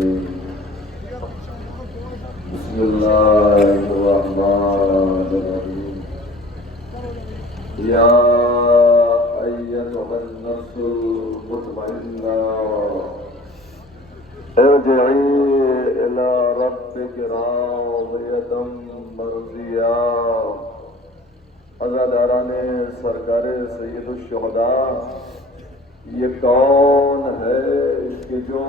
الرجيم بسم الله الرحمن الرحيم يا أيتها النفس المطمئنة ارجعي إلى ربك راضية مرضية عزاداران سرکار سید الشہداء، یہ کون ہے کہ جو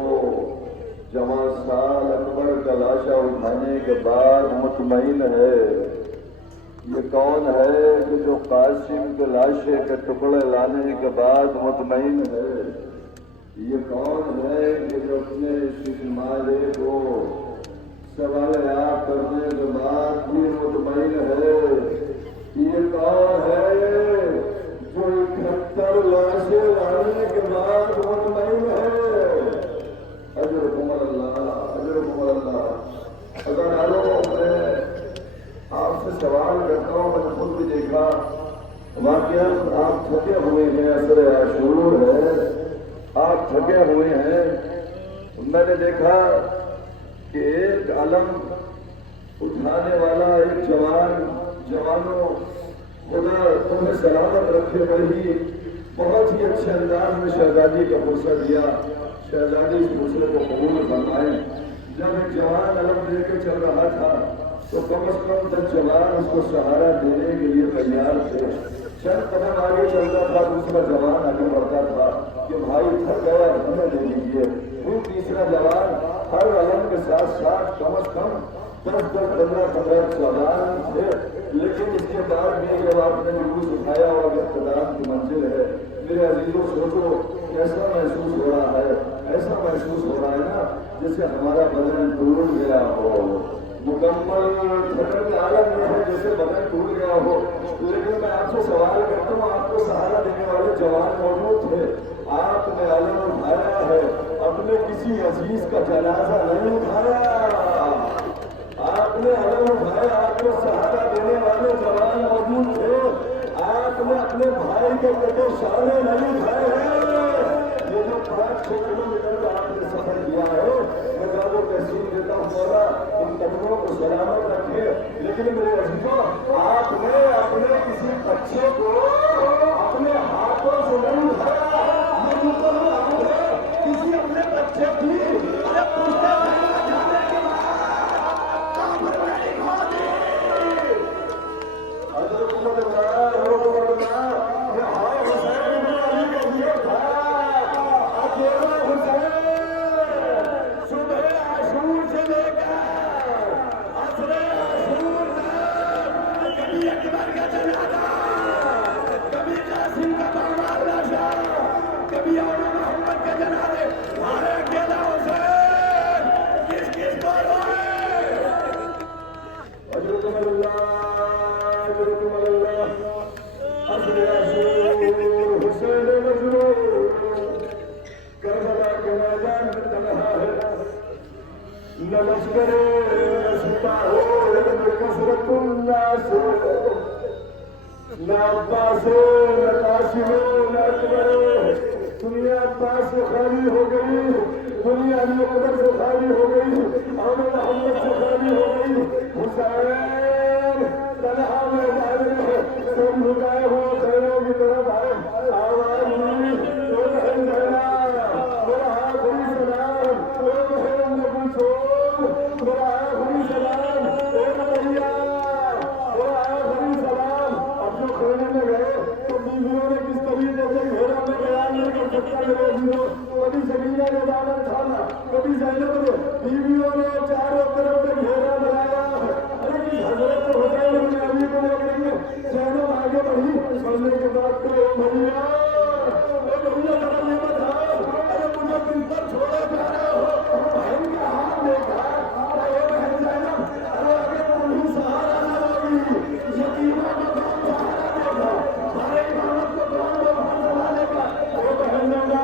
جمع سال اکبر کا لاشا اٹھانے کے بعد مطمئن ہے؟ یہ کون ہے کہ جو قاسم کے لاشے کے ٹکڑے لانے کے بعد مطمئن ہے؟ یہ کون ہے کہ جو اپنے استعمالے کو سوال آپ کرنے کے بعد بھی مطمئن ہے؟ یہ کون ہے جو 71 لاشیں لانے کے بعد مطمئن ہے؟ اجرکم اللہ، اجرکم اللہ۔ اگر میں آپ سے سوال کرتا ہوں، میں نے خود بھی دیکھا واقعہ، آپ تھکے ہوئے ہیں، اثر عاشور ہے، آپ تھکے ہوئے ہیں۔ میں نے دیکھا کہ ایک علم اٹھانے والا ایک جوانوں خدا تمہیں سلامت رکھے، وہی بہت ہی اچھے انداز میں شہزادی کا فرصہ دیا، شہزادی اس فرصے کو قبول فرمائے۔ جب ایک جوان علم لے کے چل رہا تھا تو کم از کم 10 جوان اس کو سہارا دینے کے لیے تیار تھے۔ چند قدم آگے چلتا تھا، دوسرا جوان آگے بڑھتا تھا کہ بھائی تھک گیا، ہمیں دے دیجیے۔ پھر تیسرا جوان، ہر علم کے ساتھ ساتھ کم از کم 10 15 جوان تھے۔ لیکن اس کے بعد بھی جب آپ نے جلوس اٹھایا اور اقتدار کی منزل ہے، میرے عزیزوں سوچو کیسا محسوس ہو رہا ہے؟ ایسا محسوس ہو رہا ہے نا جیسے ہمارا بدن ٹوٹ گیا ہو، مکمل تھکن کے عالم میں ہے، جیسے بدن ٹوٹ گیا ہو۔ لیکن میں آپ سے سوال کرتا ہوں، آپ کو سہارا دینے والے جوان موجود تھے، آپ نے علم اٹھایا ہے، اپنے کسی عزیز کا جنازہ نہیں اٹھایا، آپ نے علم اٹھایا، آپ کو سہارا دینے والے جوان موجود تھے، آپ نے اپنے بھائی کے کٹے شانے نہیں اٹھائے ہیں۔ یہ جو 5-6 کلومیٹر کا آپ نے سفر کیا ہے، میں جب وہ تحصیل دیتا ہوں مولا ان قدموں کو سلامت رکھے۔ لیکن میرے عزیزوں، آپ نے اپنے کسی بچے کو اپنے ہاتھوں سے نہیں اٹھایا، آپ نے کسی اپنے بچے کی دنیا عباس سے خالی ہو گئی، دنیا علی اکبر سے خالی ہو گئی، اور محمد سے خالی ہو گئی۔ حسین تنہا میدان میں سر جھکائے ہوئے خیروں کی طرف آئے، آواز ہوئی تو بہن زینب، میرا آخری سلام، اے بہن ام کلثوم، میرا آخری سلام، اے رقیہ، میرا آخری سلام۔ اب جو کھیلنے میں گئے تو بیویوں نے کس طریقے سے گھیرا میں بیان نہیں کر سکتا میرے عزیزوں۔ کبھی سکینہ نے دامن تھاما، کبھی زینب نے، بیویوں نے چاروں طرف سے گھیرا بنایا۔ حضرت حسین بن علی کو لے کر زینب آگے بڑھی، بڑھنے کے بعد تو اے بھیا ذرا یہ بتاؤ، ارے مجھے دل پر چھوڑے جا رہے ہو، بہن کا ہاتھ دیکھا، اے بہن زینب، ارے اگر تم ہی سہارا نہ ہوگی، یتیمہ کو کون سہارا دے گا؟ ہمارے امامت کو کون سنبھالے گا؟ اے بہن زینب،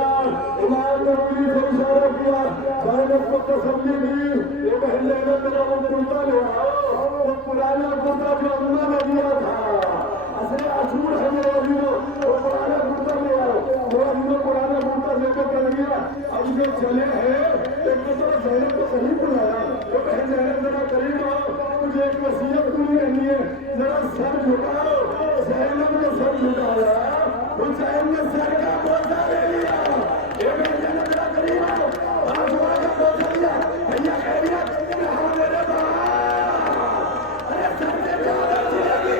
امام نے انگلی سے اشارہ کیا، زینب کو تسلی دی، اے بہن زینب میرا وہ کرتا لے آؤ، وہ پرانا کرتا جو اماں نے دیا تھا، اصل عاشور ہے میرے عزیزوں، وہ پرانا کرتا لے آؤ۔ میرے عزیزوں پرانا کرتا لے کے چل گیا، اب جو چلے ہیں ایک تو زینب کو ایک وصیت پوری کرنی ہے، ذرا سر جھکاؤ۔ زینب نے سر جھکایا، حسین نے سر کا بوجھا لے لیا۔ یہ میرے جنت کا قریب ہے، آسمان کا بوجھا لیا۔ بھیا خیریت؟ کہاں میرے باپ؟ ارے سر سے چادر چلے گی،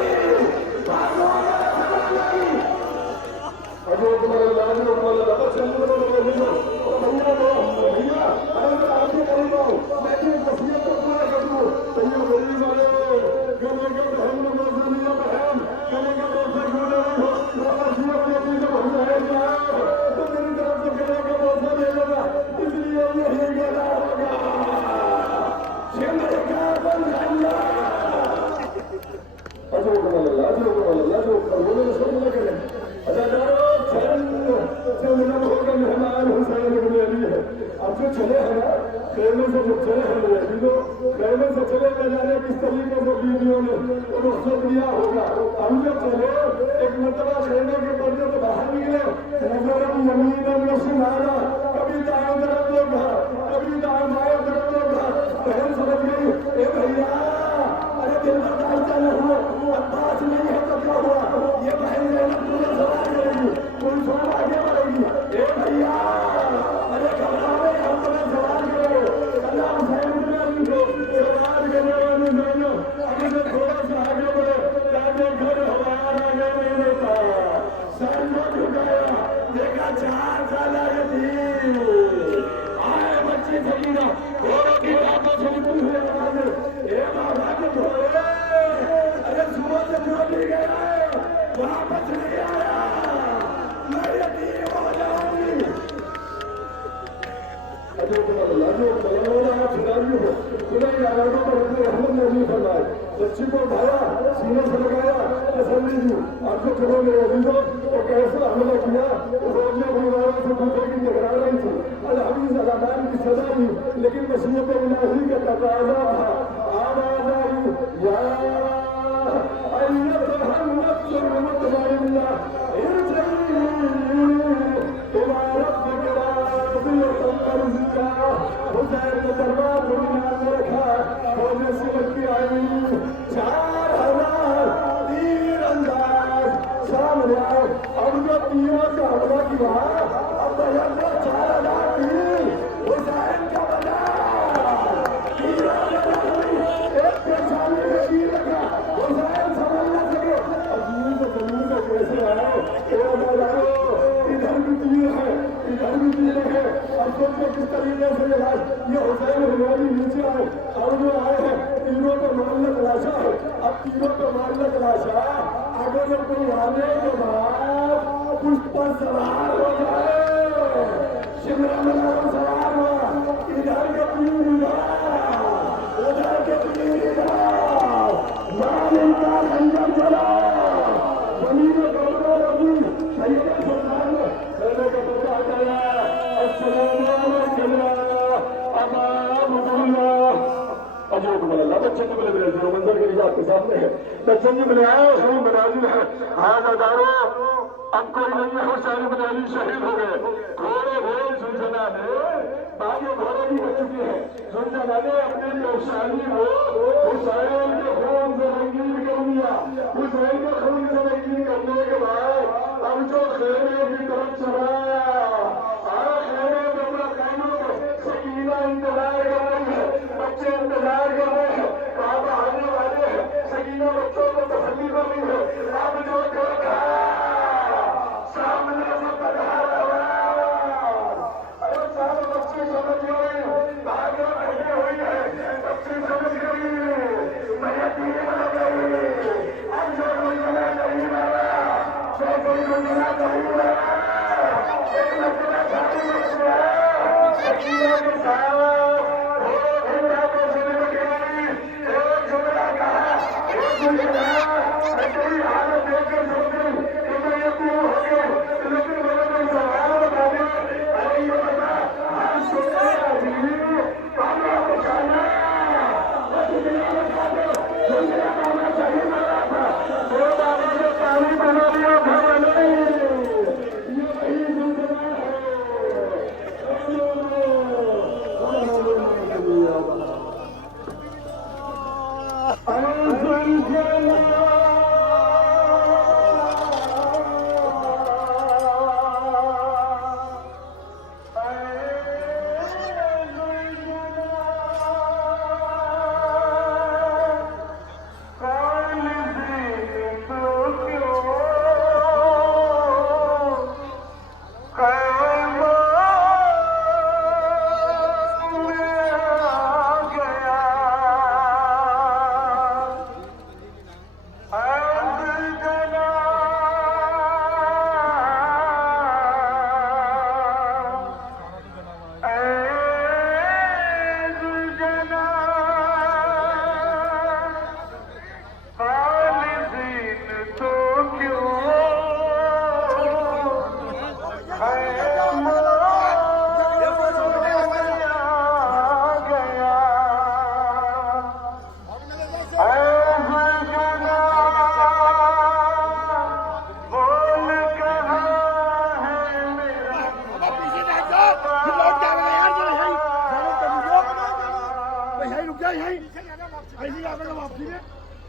بازو میرے سر لگی۔ اجو تمہارے لاج کو کھول لگا، بس چند لوگوں کو بھیجو۔ بھیا ارے میں آپ کے قریب آؤں، میں بھی ایک وصیت کو پورا کر دوں۔ بھیا غریب والے گلے کا بہن میں موضوع لیا، بہن گلے کا بوسہ کیوں لے رہی ہو؟ میں وصیت کرتی کہ حسین صاحب تو میری طرف سے گلے کا بوسہ لے لے گا، اس لیے یہی گلا ہوگا۔ شمر کا بندھن اجو کمال اللہ، اجو کمال اللہ، جو کرنے میں سب نہ کریں۔ چند لمحوں کا مہمان حسین بن علی ہے۔ اب جو چلے ہیں نا خیمے سے، جو چلے ہیں میرے عزیزو، خیمے سے چلے نہ جانے کس طریقے سے بیویوں نے رخصت دیا ہوگا۔ ہم جو چلے ایک مرتبہ خیمے کے پردے سے باہر نکلے، نظر یمین میں شمالا، کبھی دائیں طرف دیکھا، کبھی دائیں بائیں طرف دیکھا۔ بہن سمجھ گئی، اے بھیا ارے دل برداشت نہ ہو، عباس نہیں ہے تو کیا ہوا؟ یہ بہن زینب تمہیں سوال کرے گی، کوئی سوال آگے بڑھے گی۔ اے بھیا ارے گھبراؤ، ہم تمہیں سوال کرو، اللہ حسین بن علی کو سوال کرنے والی زینب اب اسے تھوڑا سا آگے بڑھے، تاکہ گھر ہمارا آگے نہیں رہتا۔ سر کو جھکایا، دیکھا 4 سالہ یتیم آئے بچی سکینہ، گھوڑوں کی ٹانگوں سے نکل ہوئے آواز، اے بابا کے گھوڑے ارے صبح سے جو بھی گیا ہے واپس نہیں آیا، میں یتیم ہو جاؤں گی۔ اجو کمال اللہ، جو کلام آپ سنائی ہو، سنائی آرادوں پر اپنے رحمت نازل فرمائے۔ بچی کو اٹھایا، سینے سے لگایا، تسلی دی۔ آپ کو چلو میرے عزیزوں، وہ کیسا حملہ کیا، روزیاں پریواروں سے دوسرے کی ٹکرا رہی تھی، الحمد علمان کی سزا دی، لیکن وصیت الہی کا تقاضا تھا۔ آواز آئی، یا ایتھا النفس المطمئنہ ارجعی الی ربک راضیۃ مرضیہ۔ حسین نے دربار دنیا میں رکھا، فوجیں سمجھ کے آئی، 4000 تیر انداز سامنے آئے۔ اب جو تیروں سے حملہ کیا، اب بھینڈر 4000 تیر حسین کا بجا، تیروں نے رکھی، ایک پیشانی میں تیر رکھا، حسین سمجھ نہ سکے عجیب زمین سے کیسے آئے۔ اے بازارو، ادھر بھی تیر ہے، ادھر بھی تیر ہے، اب سوچو کس طریقے سے یہ حسین بن علی نیچے آئے، اور جو آئے ہیں تیروں کو مارنے تلاشا ہے۔ اب تیروں کو مارنے تلاشا، اگر کوئی آنے کے بعد پشت پر سوار ہو جائے، شمرا ملازم سوار ہوا، ادھر کے تیر ادھر کے تیر ظالم کا خنجر چلا، زمین گردوں لگی، سید سلطان نے خیمے کا پردہ ہٹایا، السلام علیکم ابا عبداللہ۔ اجو کمال اللہ، بچے کو ملے میرے جو منظر کے لیے آپ کے سامنے ہے، بچے جی ملے آئے، حسین بن علی ہے، ہاں دارو اب کوئی نہیں ہے، حسین بن علی شہید ہو گئے۔ گھوڑے گھوڑے زلجھنا نے باقی گھوڑے بھی بچ چکے ہیں، زلجھنا نے اپنے پیشانی کو حسین کے خون سے رنگین کر دیا۔ حسین کے خون سے رنگین کرنے کے بعد اب جو خیمے کی طرف چلا، خیمے میں اپنا قانون سکینہ انتظار کر رہی ہے، بچے انتظار کر رہے ہیں، بابا آنے والے ہیں، سکینہ بچوں کو تسلی کر رہی ہے۔ اب جو دیکھا سامنے سے پدھار آواز، ارے سارے بچے سمجھ گئے، بھاگے بیٹھے ہوئی ہے، بچے سمجھ گئی، میں یتیم ہو گئی، اب جو کوئی چلا گئی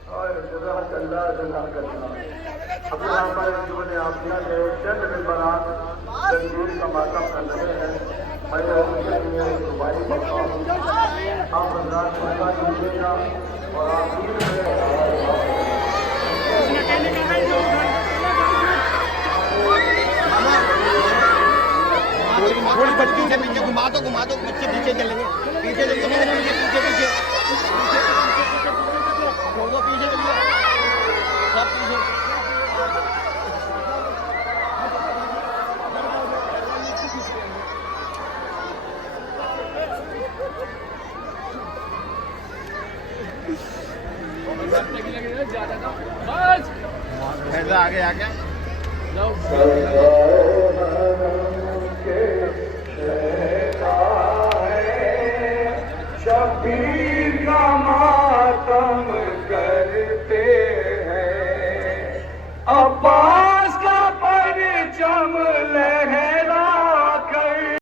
اور جزاک اللہ جزاک اللہ ابھی ہمارے جو نے آپ کیا ہے چند ممبران تنظیم کا ماتم کر رہے ہیں میں ان کے لیے دعائی کرتا ہوں آپ حضرات دعا کیجیے گا اور آخر میں تھوڑی بچی سے پیچھے گھما دو بچے پیچھے چلیں گے پیچھے پیچھے پیچھے پیچھے سب پیچھے آگے